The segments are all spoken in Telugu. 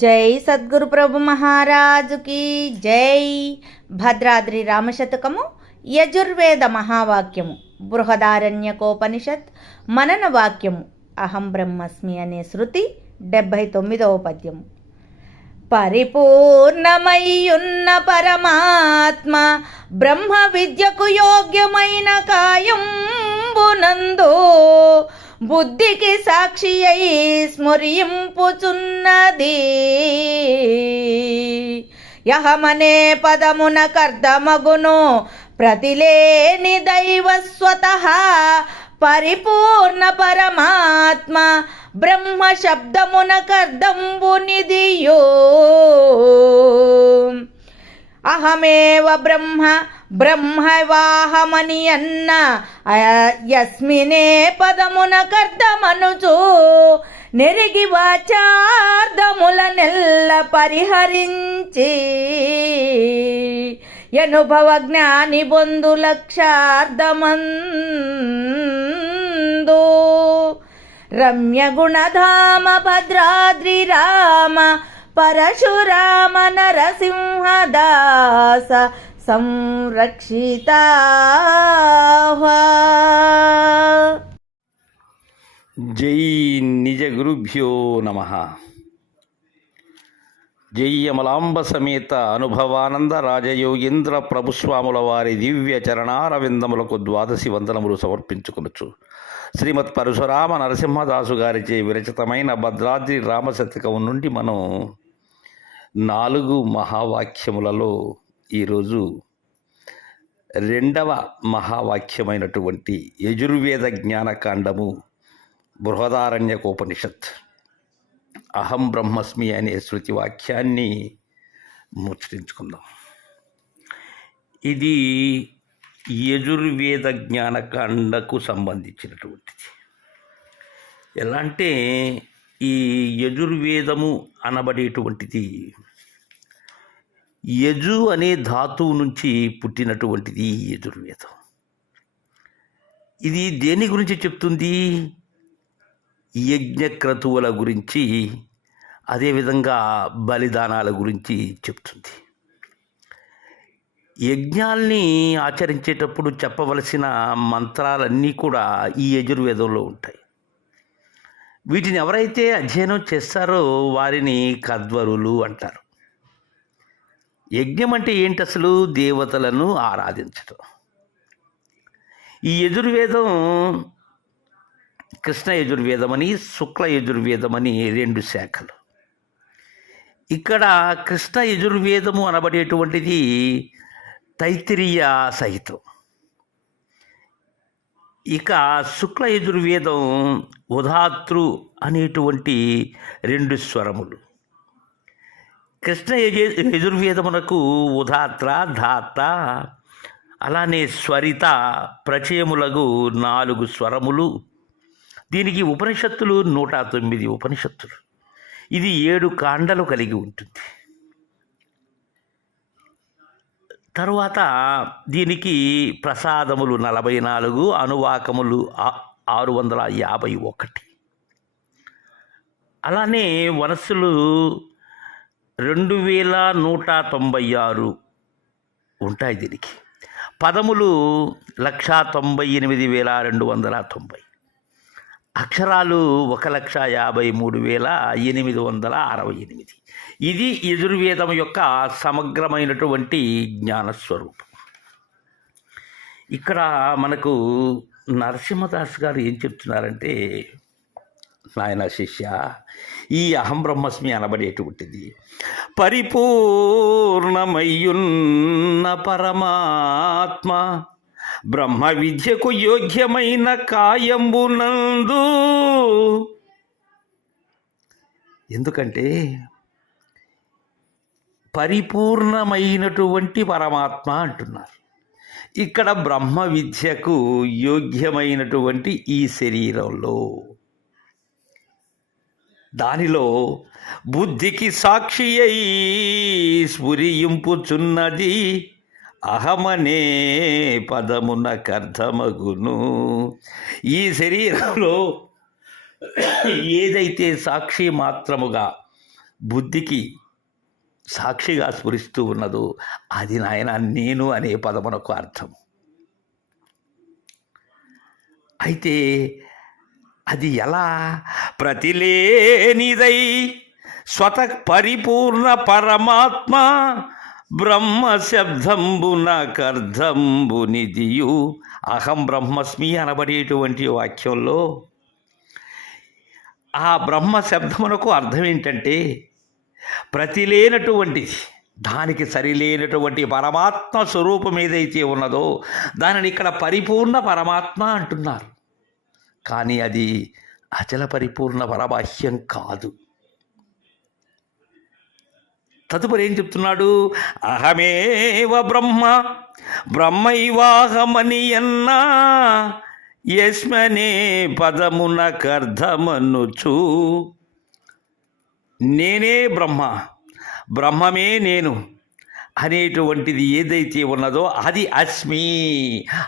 జై సద్గురు ప్రభు మహారాజుకి జై. భద్రాద్రి రామశతకము యజుర్వేద మహావాక్యము బృహదారణ్యకోపనిషత్ మనన వాక్యము అహం బ్రహ్మస్మి అనే శృతి డెబ్భై తొమ్మిదవ పద్యము. పరిపూర్ణమయ్యున్న పరమాత్మ బ్రహ్మ విద్యకు యోగ్యమైన కాయంబునందు బుద్ధికి సాక్షి అయి స్మరింపుచున్నది. యహమనే పదమున కర్దమగును ప్రతిలేని దైవ స్వత పరిపూర్ణ పరమాత్మ బ్రహ్మ శబ్దమున కర్దంబునిదియో అహమేవ బ్రహ్మ బ్రహ్మవాహమని అన్న యస్మినే పదమున కర్తమనుచు నెరిగి వాచార్థముల నెల్ల పరిహరించి అనుభవ జ్ఞాని బొందు లక్షార్థమందు రమ్య గుణధామ భద్రాద్రి రామ పరశురామ నరసింహదాస సంరక్షిత జై నిజ గురుభ్యో నమ. జై అమలాంబ సమేత అనుభవానంద రాజయోగేంద్ర ప్రభుస్వాముల వారి దివ్య చరణారవిందములకు ద్వాదశి వందనములు సమర్పించుకొనొచ్చు శ్రీమత్ పరశురామ నరసింహదాసు గారిచే విరచితమైన భద్రాద్రి రామశతకం నుండి మనం నాలుగు మహావాక్యములలో ఈరోజు రెండవ మహావాక్యమైనటువంటి యజుర్వేద జ్ఞానకాండము బృహదారణ్యకోపనిషత్. అహం బ్రహ్మస్మి అనే శృతి వాక్యాన్ని ముచ్చరించుకుందాం ఇది యజుర్వేద జ్ఞానకాండకు సంబంధించినటువంటిది. ఎలా అంటే ఈ యజుర్వేదము అనబడేటువంటిది యజు అనే ధాతువు నుంచి పుట్టినటువంటిది ఈ యజుర్వేదం. ఇది దేని గురించి చెప్తుంది? యజ్ఞక్రతువుల గురించి అదేవిధంగా బలిదానాల గురించి చెప్తుంది. యజ్ఞాల్ని ఆచరించేటప్పుడు చెప్పవలసిన మంత్రాలన్నీ కూడా ఈ యజుర్వేదంలో ఉంటాయి. వీటిని ఎవరైతే అధ్యయనం చేస్తారో వారిని కద్వరులు అంటారు. యజ్ఞం అంటే ఏంటి అసలు దేవతలను ఆరాధించడం ఈ యజుర్వేదం కృష్ణ యజుర్వేదమని శుక్ల యజుర్వేదమని రెండు శాఖలు. ఇక్కడ కృష్ణ యజుర్వేదము అనబడేటువంటిది తైత్తిరీయ సహితం. ఇక శుక్ల యజుర్వేదం ఉదాతృ అనేటువంటి రెండు స్వరములు. కృష్ణ యజే యజుర్వేదమునకు ఉదాత్ర ధాత అలానే స్వరిత ప్రచయములకు నాలుగు స్వరములు. దీనికి ఉపనిషత్తులు నూట తొమ్మిది ఉపనిషత్తులు. ఇది ఏడు కాండలు కలిగి ఉంటుంది. తరువాత దీనికి ప్రసాదములు నలభై నాలుగు అనువాకములు ఆరు వందల యాభై ఒకటి. అలానే వనస్సులు రెండు వేల నూట తొంభై ఆరు. ఉంటాయి దీనికి. పదములు లక్షా తొంభై ఎనిమిది వేల రెండు వందల తొంభై. అక్షరాలు ఒక లక్ష యాభై మూడు వేల ఎనిమిది వందల అరవై ఎనిమిది. ఇది యజుర్వేదం యొక్క సమగ్రమైనటువంటి జ్ఞానస్వరూపం. ఇక్కడ మనకు నరసింహదాస్ గారు ఏం చెప్తున్నారంటే నాయన శిష్య ఈ అహం బ్రహ్మస్మి అనబడేటువంటిది. పరిపూర్ణమయ్యున్న పరమాత్మ బ్రహ్మ విద్యకు యోగ్యమైన కాయంబునందు ఎందుకంటే పరిపూర్ణమైనటువంటి పరమాత్మ అంటున్నారు. ఇక్కడ బ్రహ్మ విద్యకు యోగ్యమైనటువంటి ఈ శరీరంలో దానిలో బుద్ధికి సాక్షి అయి స్ఫురింపుచున్నది అహమనే పదమునకర్ధమగును ఈ శరీరంలో ఏదైతే సాక్షి మాత్రముగా బుద్ధికి సాక్షిగా స్ఫురిస్తూ ఉన్నదో అది నాయన నేను అనే పదమునకు అర్థం. అయితే అది ఎలా? ప్రతిలేనిదై స్వత పరిపూర్ణ పరమాత్మ బ్రహ్మ శబ్దంబున కర్ధంబునిదియు అహం బ్రహ్మస్మి అనబడేటువంటి వాక్యంలో ఆ బ్రహ్మ శబ్దమునకు అర్థం ఏంటంటే ప్రతిలేనటువంటిది దానికి సరిలేనటువంటి పరమాత్మ స్వరూపం ఏదైతే ఉన్నదో దానిని ఇక్కడ పరిపూర్ణ పరమాత్మ అంటున్నారు. కానీ అది అచల పరిపూర్ణ పరబాహ్యం కాదు. తదుపరి ఏం చెప్తున్నాడు? అహమేవ బ్రహ్మ బ్రహ్మైవాహమని అన్నా యస్మనే పదమున కర్ధమనుచు నేనే బ్రహ్మ బ్రహ్మమే నేను. అనేటువంటిది ఏదైతే ఉన్నదో అది అస్మి.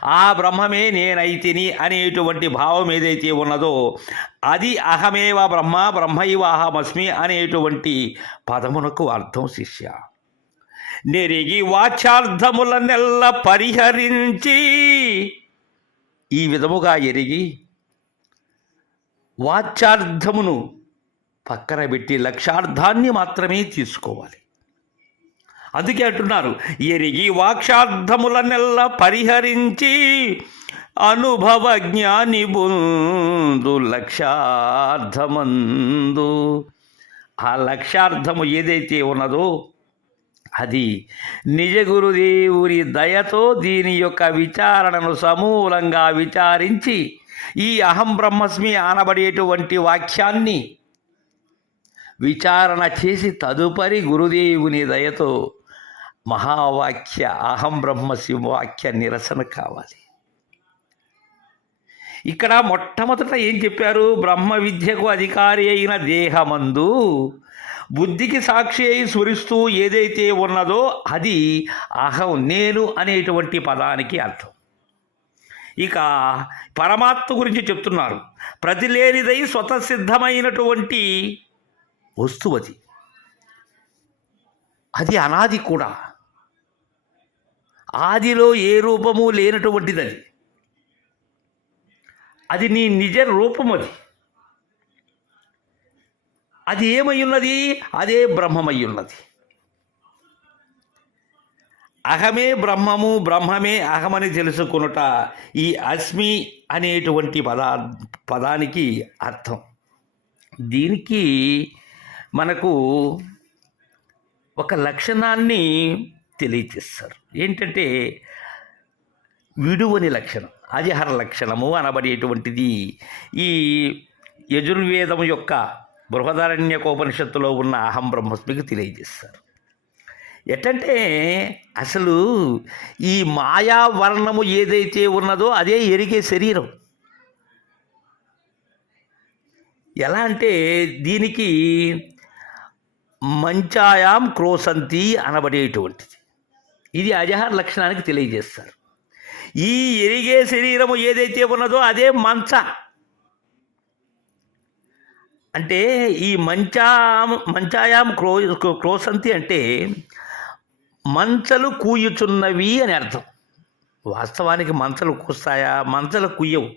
ఆ బ్రహ్మమే నేనైతిని అనేటువంటి భావం ఏదైతే ఉన్నదో అది అహమేవ బ్రహ్మ బ్రహ్మైవ అహమస్మి అనేటువంటి పదమునకు అర్థం శిష్య. నెరిగి వాచ్యార్థముల నెల్ల పరిహరించి ఈ విధముగా ఎరిగి వాచ్యార్థమును పక్కన పెట్టి లక్షార్థాన్ని మాత్రమే తీసుకోవాలి. అందుకే అంటున్నారు ఎరిగి వాక్షార్థములనెల్ల పరిహరించి అనుభవ జ్ఞాని బుందు లక్ష్యార్థమందు. ఆ లక్ష్యార్థము ఏదైతే ఉన్నదో అది నిజ గురుదేవుని దయతో దీని యొక్క విచారణను సమూలంగా విచారించి ఈ అహం బ్రహ్మస్మి అనబడేటువంటి వాక్యాన్ని విచారణ చేసి తదుపరి గురుదేవుని దయతో మహావాక్య అహం బ్రహ్మ శివవాక్య నిరసన కావాలి. ఇక్కడ మొట్టమొదట ఏం చెప్పారు? బ్రహ్మ విద్యకు అధికారి అయిన దేహమందు బుద్ధికి సాక్షి అయి స్మరిస్తూ ఏదైతే ఉన్నదో అది అహం నేను అనేటువంటి పదానికి అర్థం. ఇక పరమాత్మ గురించి చెప్తున్నారు. ప్రతిలేనిదై స్వతసిద్ధమైనటువంటి వస్తువది అది అనాది కూడా. ఆదిలో ఏ రూపము లేనటువంటిది అది అది నీ నిజ రూపం అది అది ఏమై ఉన్నది అదే బ్రహ్మమై ఉన్నది అహమే బ్రహ్మము బ్రహ్మమే అహమని తెలుసుకొనుట ఈ అస్మి అనేటువంటి పదా పదానికి అర్థం. దీనికి మనకు ఒక లక్షణాన్ని తెలియచేస్తారు ఏంటంటే విడువని లక్షణం అజహర లక్షణము అనబడేటువంటిది ఈ యజుర్వేదం యొక్క బృహదారణ్యకోపనిషత్తులో ఉన్న అహం బ్రహ్మస్మికి తెలియజేస్తారు. ఎట్టంటే అసలు ఈ మాయా వర్ణము ఏదైతే ఉన్నదో అదే ఎరిగే శరీరం. ఎలా అంటే దీనికి మంచాయాం క్రోసంతి అనబడేటువంటిది. ఇది అజహర్ లక్షణానికి తెలియజేస్తారు. ఈ ఎరిగే శరీరము ఏదైతే ఉన్నదో అదే మంచ. అంటే ఈ మంచా మంచాయాం క్రో క్రోసంతి అంటే మంచలు కూయుచున్నవి అని అర్థం. వాస్తవానికి మంచలు కూస్తాయా? మంచలు కుయ్యవు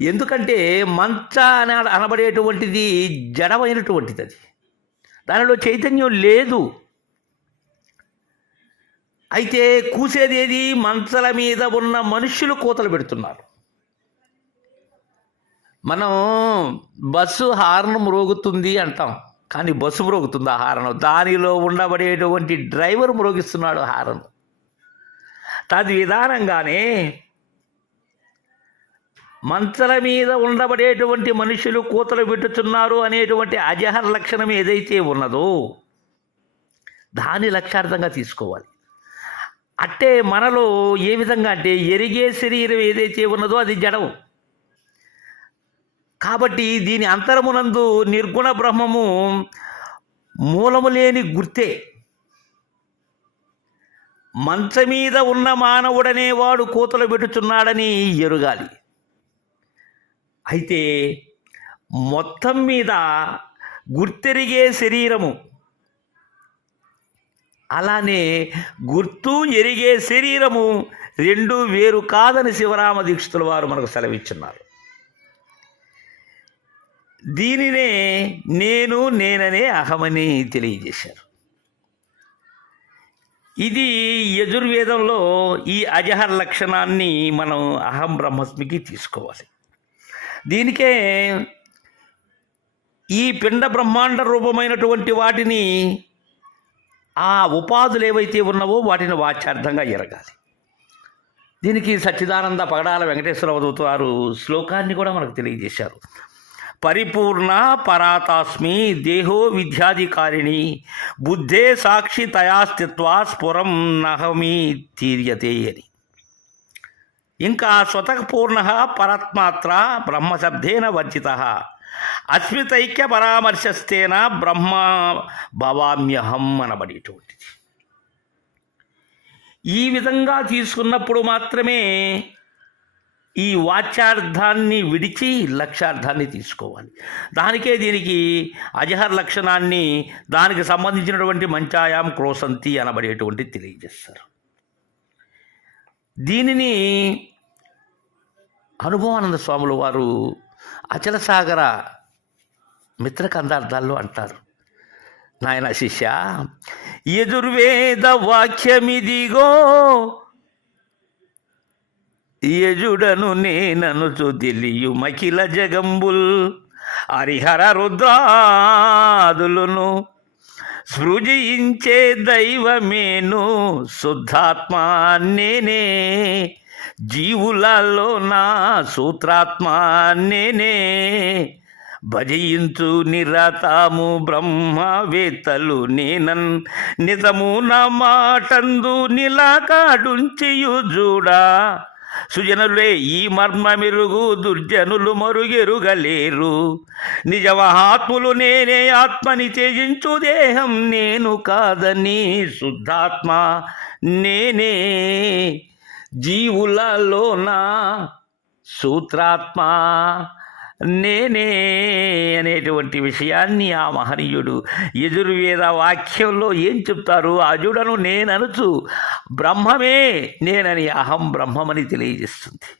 ఎందుకంటే మంచ అని అనబడేటువంటిది జడమైనటువంటిది అది. దానిలో చైతన్యం లేదు. అయితే కూసేది ఏది మంచల మీద ఉన్న మనుషులు కోతలు పెడుతున్నారు. మనం బస్సు హార్న్ మ్రోగుతుంది అంటాం కానీ బస్సు మ్రోగుతుంది ఆ హారన్? దానిలో ఉండబడేటువంటి డ్రైవర్ మ్రోగిస్తున్నాడు హారన్. తది విధానంగానే మంచల మీద ఉండబడేటువంటి మనుషులు కూతలు పెట్టుతున్నారు అనేటువంటి అజహర్ లక్షణం ఏదైతే ఉన్నదో దాని లక్ష్యార్థంగా తీసుకోవాలి. అట్టే మనలో ఏ విధంగా అంటే ఎరిగే శరీరం ఏదైతే ఉన్నదో అది జడం కాబట్టి దీని అంతరమునందు నిర్గుణ బ్రహ్మము మూలము లేని గుర్తే. మంచం మీద ఉన్న మానవుడనేవాడు కూతలు పెట్టుచున్నాడని ఎరుగాలి. అయితే మొత్తం మీద గుర్తెరిగే శరీరము అలానే గుర్తు ఎరిగే శరీరము రెండు వేరు కాదని శివరామ దీక్షితుల వారు మనకు సెలవిచ్చున్నారు. దీనినే నేను నేననే అహమని తెలియజేశారు. ఇది యజుర్వేదంలో ఈ అజహర్ లక్షణాన్ని మనం అహం బ్రహ్మస్మికి తీసుకోవాలి. దీనికే ఈ పిండ బ్రహ్మాండ రూపమైనటువంటి వాటిని ఆ ఉపాధులు ఏవైతే ఉన్నావో వాటిని వాచ్యార్థంగా ఎరగాలి. దీనికి సచ్చిదానంద పగడాల వెంకటేశ్వర వారు శ్లోకాన్ని కూడా మనకు తెలియజేశారు. పరిపూర్ణ పరాతాస్మి దేహో విద్యాధికారిణి బుద్ధే సాక్షి తయాస్తిత్వా స్ఫురం నహమి తీర్యతే అని. ఇంకా స్వతః పూర్ణ పరత్మాత్ర బ్రహ్మశబ్దేన వర్జిత అస్మితైక్య పరామర్శస్తేన బ్రహ్మ భవామ్యహం అనబడేటువంటిది. ఈ విధంగా తీసుకున్నప్పుడు మాత్రమే ఈ వాచ్యార్థాన్ని విడిచి లక్ష్యార్థాన్ని తీసుకోవాలి. దానికే దీనికి అజహర్ లక్షణాన్ని దానికి సంబంధించినటువంటి మంచాయాం క్రోసంతి అనబడేటువంటి తెలియజేస్తారు. దీనిని అనుభవానంద స్వాములు వారు అచల సాగర మిత్రకందార్థాల్లో అంటారు. నాయన శిష్య ఎదుర్వేద వాక్యమిదిగో యజుడను నేననుచు తెలియు మకిల జగంబుల్ హరిహర రుద్రాదులను సృజించే దైవమేను శుద్ధాత్మ నేనే. జీవులలో నా సూత్రాత్మ నేనే. భజయించు నిరతాము బ్రహ్మవేత్తలు నేనన్ నిజము నా మాటందు నిలాకాడుంచియు చూడా సుజనులే ఈ మర్మ మెరుగు దుర్జనులు మరుగెరుగలేరు. నిజమహాత్ములు నేనే ఆత్మని త్యజించు దేహం నేను కాదని శుద్ధాత్మ నేనే. జీవులలోన? సూత్రాత్మ నేనే అనేటువంటి విషయాన్ని ఆ మహనీయుడు యజుర్వేద వాక్యంలో ఏం చెప్తారు? అజుడను నేననుచు బ్రహ్మమే నేనని అహం బ్రహ్మమని తెలియజేస్తుంది.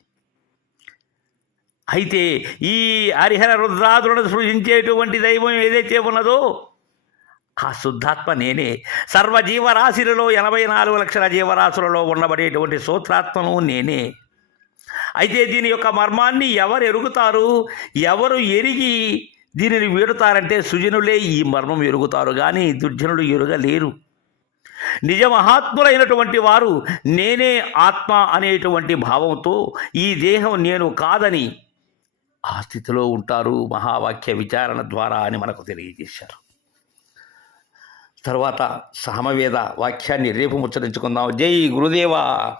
అయితే ఈ హరిహర రుద్రాదులను సృజించేటువంటి దైవం ఏదైతే ఉన్నదో ఆ శుద్ధాత్మ నేనే. సర్వ జీవరాశులలో ఎనభై నాలుగు లక్షల జీవరాశులలో ఉండబడేటువంటి సూత్రాత్మను నేనే. అయితే దీని యొక్క మర్మాన్ని ఎవరు ఎరుగుతారు? ఎవరు ఎరిగి దీనిని వీడుతారంటే సుజనులే ఈ మర్మం ఎరుగుతారు. కానీ దుర్జనులు ఎరుగలేరు. నిజ మహాత్ములైనటువంటి వారు నేనే ఆత్మ అనేటువంటి భావంతో ఈ దేహం నేను కాదని ఆ స్థితిలో ఉంటారు మహావాక్య విచారణ ద్వారా అని మనకు తెలియజేశారు. తర్వాత సామవేద వాక్యాన్ని రేపు ముచ్చరించుకుందాం జై గురుదేవా.